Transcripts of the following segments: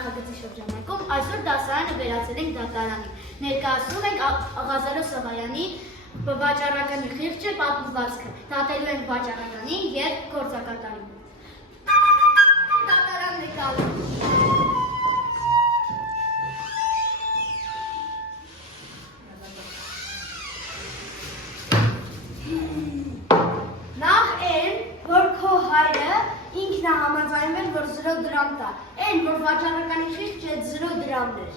նախագծի շրջանակում այսօր դասարանը վերածել ենք դատարանի։ Ներկայացնում ենք Ղազարո Սողայանի վաճառականի խիղճը պատմվածքը։ Դատելու ենք վաճառականին և գործակատարին։ Դատարանն է գալու։ Նախ են, որ քո հայրը ինքն է համաձայնվել, որ 0 դրամ տա։ Են, որ վաճառականի խիղճը 0 դրամն էր։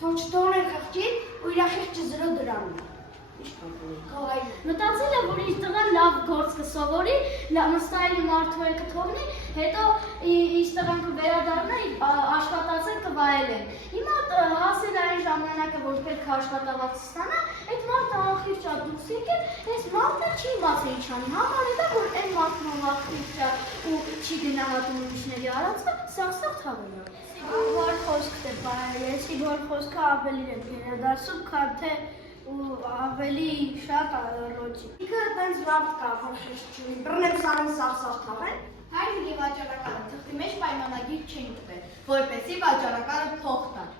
Թող չթողներ խղճին ու իր խիղճը 0 դրամն է։ Մտածել է, որ իր տղան լավ գործ կսովորի, նստայելի մարդու է կթողնի, հետո իր տղան կվերադառնա, աշխատածել կվայելեն։ Հիմա հասել այն ժամանակը, որ պետք է աշխատավարձ ստանա, այդ մարդը ախիղճ է դուրս եկել, այս մարդը չի իմացել ինչ անի, համարել է, որ այն մարդն ով ախիղճ է ու չի գնահատում ուրիշների արածը, սաղ թաղել է։ Որ խոսքն է բարել, որ խոսքը ավելի է վերադասում, քան թե ու ավելի շատ ռոճի։ Ինքը տենց լավ կա, որ խիղճ չունի, բռնեմ սարին սաղ թաղեն։ Հայրն և վաճառականը թղթի մեջ պայմանագիր չեն տվել, որպեսզի վաճառականը փող տար։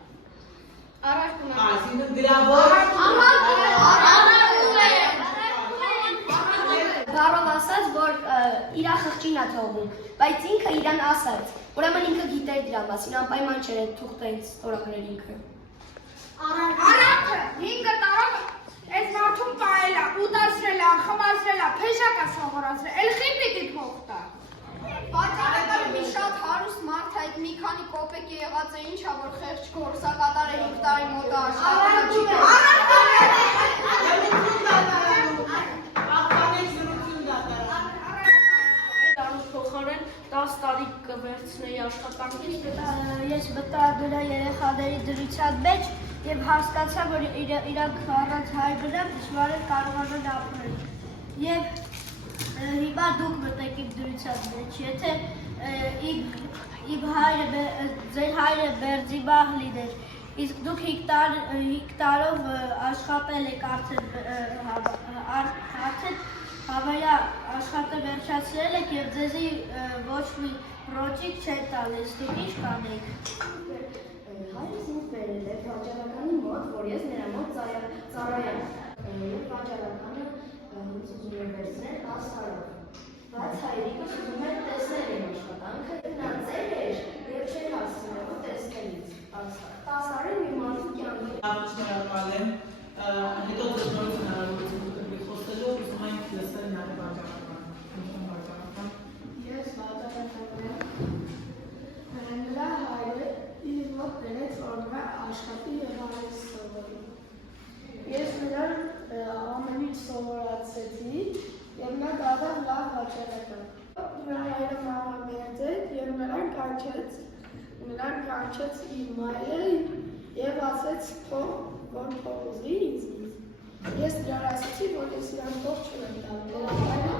Առարկում է։ Այսինքն գրավոր։ Բառով ասաց, որ իր խղճին է թողում, բայց ինքը իրան ասաց, ուրեմն ինքը գիտեր դրա մասին, անպայման չէր այդ թուղթը ստորագրել ինքը։ Արանքը 5 տարով այս մարդուն պահել է, ուտացրել է, խմացրել է, փեշակ է սովորացրել, էլ խի պիտի փող տա։ Վաճառականը մի շատ հարուստ մարդ է, այդ մի քանի կոպեկ եղած է, ինչ է, որ խեղճ գործակատար է 5 տարի մոտ Փոխարեն 10 տարի կվերցնեի աշխատանքից, ես մտա դրա երեխաների դրության մեջ և հասկացա, որ իրանք առանց հայրը դժվար է կարողանան ապրել։ Եվ հիմա դուք մտեք իմ դրության մեջ, եթե ձեր հայրը Բերձիմահ լիներ, իսկ դուք 5 տարով աշխատել եք արդեն հավայա աշխատը վերջացրել եք և ձեզի ոչ մի ռոճիկ չեն տալիս, դուք ինչ կանեք։ Հայրս ինձ բերել է վաճառականի մոտ, որ ես նրա մոտ ծառայեմ։ Վաճառականը ինձ ուզում է վերցնել 10 տարով, բայց հայրիկս ուզում է տեսնել իմ աշխատանքը, գնացել էր և չէր հասցնել ու տեսնելից 10 տարի մի մարդու կյանքի։ Շնորհակալ եմ, հետո դժվարություն հնարավորություն կրվի խոսելու, ուզում ենք լսել նաև վաճառական։ Ես վաճառական եմ, նրա հայրը իր մոտ բերեց, որ նա աշխատի և արեց սովորի։ Ես նրան ամեն ինչ սովորացրեցի և նա դառավ լավ վաճառական։ Նրա հայրը մահամերձ էր և նրան կանչեց իր մայրը և ասեց որ փող ուզի ինձնից։ Ես նրան ասեցի, որ ես իրան փող չունեմ տալու, նրա հայրը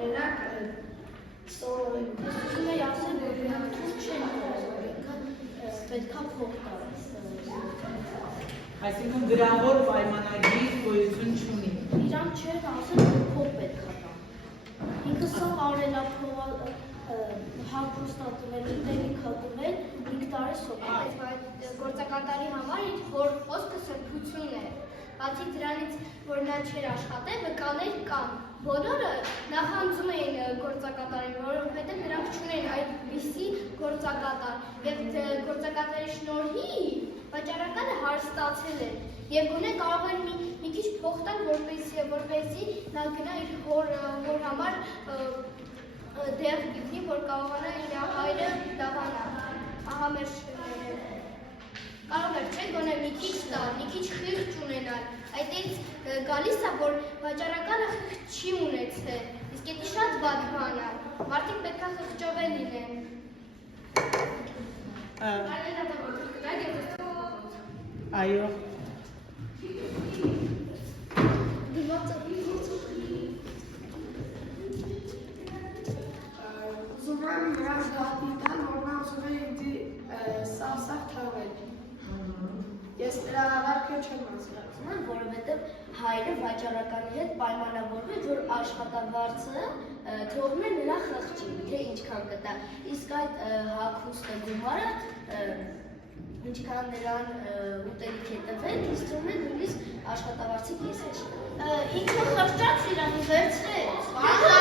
նրանք սովորել։ Ես ուզում էի ասել, որ իրանք թուղթ չեն տալիս, պետք է փող տալիս։ Այսինքն գրավոր պայմանագիր գոյություն չունի։ Իրանք չէր ասել, որ փող պետք է տա։ Ինքը սաղ արել է փողը հագուստա տվել, ուտելիքա տվել, 5 տարի սովորել։ Բայց գործակատարի համար իր հոր խոսքը սրբություն է։ Բացի դրանից, որ նա չէր աշխատել, վկաներ կան։ Բոլորը նախանձում էին գործակատարին, որովհետև նրանք չունեն այդպիսի գործակատար։ Եվ գործակատարի շնորհիվ վաճառականը հարստացել էր։ Եվ գոնե կարող էր մի քիչ փող տալ, որպեսզի նա գնա իր հոր համար դեղ գտնի, որ կարողանա իր հայրը դավանա։ Ահա մեր շները։ Կարող էր չէ գոնե մի քիչ տալ, մի քիչ խիղճ ունենալ։ Այդից գալիս է, որ վաճառականը խիղճ չի ունեցել, իսկ դա շատ վատ բան է։ Մարդիկ պետք է խղճով լինեն։ Այո։ Ուզում եմ նրանց դատի տալ, որ նա ուզում է ինձ սաղ թաղել։ Ես նրա հավատքը չեմ անցկացնում, որովհետև հայրը վաճառականի հետ պայմանավորվեց, որ աշխատավարձը թողնում է նրա խղճին, թե ինչքան կտա։ Իսկ այդ հագուստը գումարը ինչքան նրան ուտելիք է տվել, իստում է նույնիսկ աշխատավարձի կեսը չկա։ Ինքը խղճաց իրանի վերցրեց։